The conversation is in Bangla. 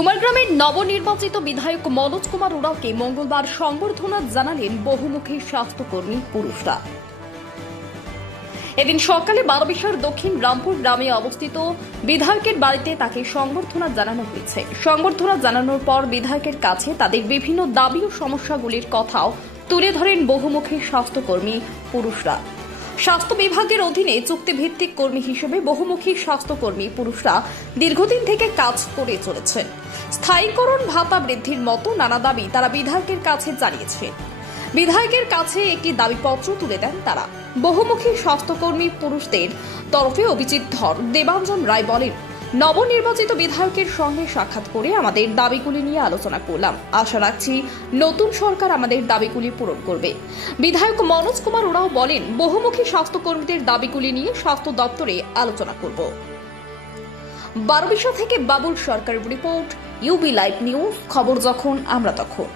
কুমারগ্রামের নবনির্বাচিত বিধায়ক মনোজ কুমার উরাওকে মঙ্গলবার সংবর্ধনা জানালেন বহুমুখী স্বাস্থ্যকর্মী পুরুষরা। এদিন সকালে বারবিশার দক্ষিণ রামপুর গ্রামে অবস্থিত বিধায়কের বাড়িতে তাকে সংবর্ধনা জানানো হয়েছে। সংবর্ধনা জানানোর পর বিধায়কের কাছে তাদের বিভিন্ন দাবি ও সমস্যাগুলির কথাও তুলে ধরেন বহুমুখী স্বাস্থ্যকর্মী পুরুষরা। স্বাস্থ্য বিভাগের অধীনে চুক্তিভিত্তিক কর্মী হিসেবে বহুমুখী স্বাস্থ্যকর্মী পুরুষরা দীর্ঘদিন থেকে কাজ করে চলেছেন। স্থায়ীকরণ ভাতা বৃদ্ধির মতো নানা দাবি তারা বিধায়কের কাছে জানিয়েছে। বিধায়কের কাছে একটি দাবিপত্র তুলে দেন তারা। বহুমুখী স্বাস্থ্যকর্মী পুরুষদের তরফে অভিজিৎ ধর দেবাঞ্জন রায় বলেন, নবনির্বাচিত বিধায়কের সঙ্গে সাক্ষাৎ করে আমাদের দাবিগুলি নিয়ে আলোচনা করলাম। আশা রাখছি নতুন সরকার আমাদের দাবিগুলি পূরণ করবে। বিধায়ক মনোজ কুমার উরাও বলেন, বহুমুখী স্বাস্থ্যকর্মীদের দাবিগুলি নিয়ে স্বাস্থ্য দপ্তরে আলোচনা করব। বারবিশা থেকে বাবুল সরকারের রিপোর্ট, ইউবি লাইভ নিউজ, খবর যখন আমরা তখন।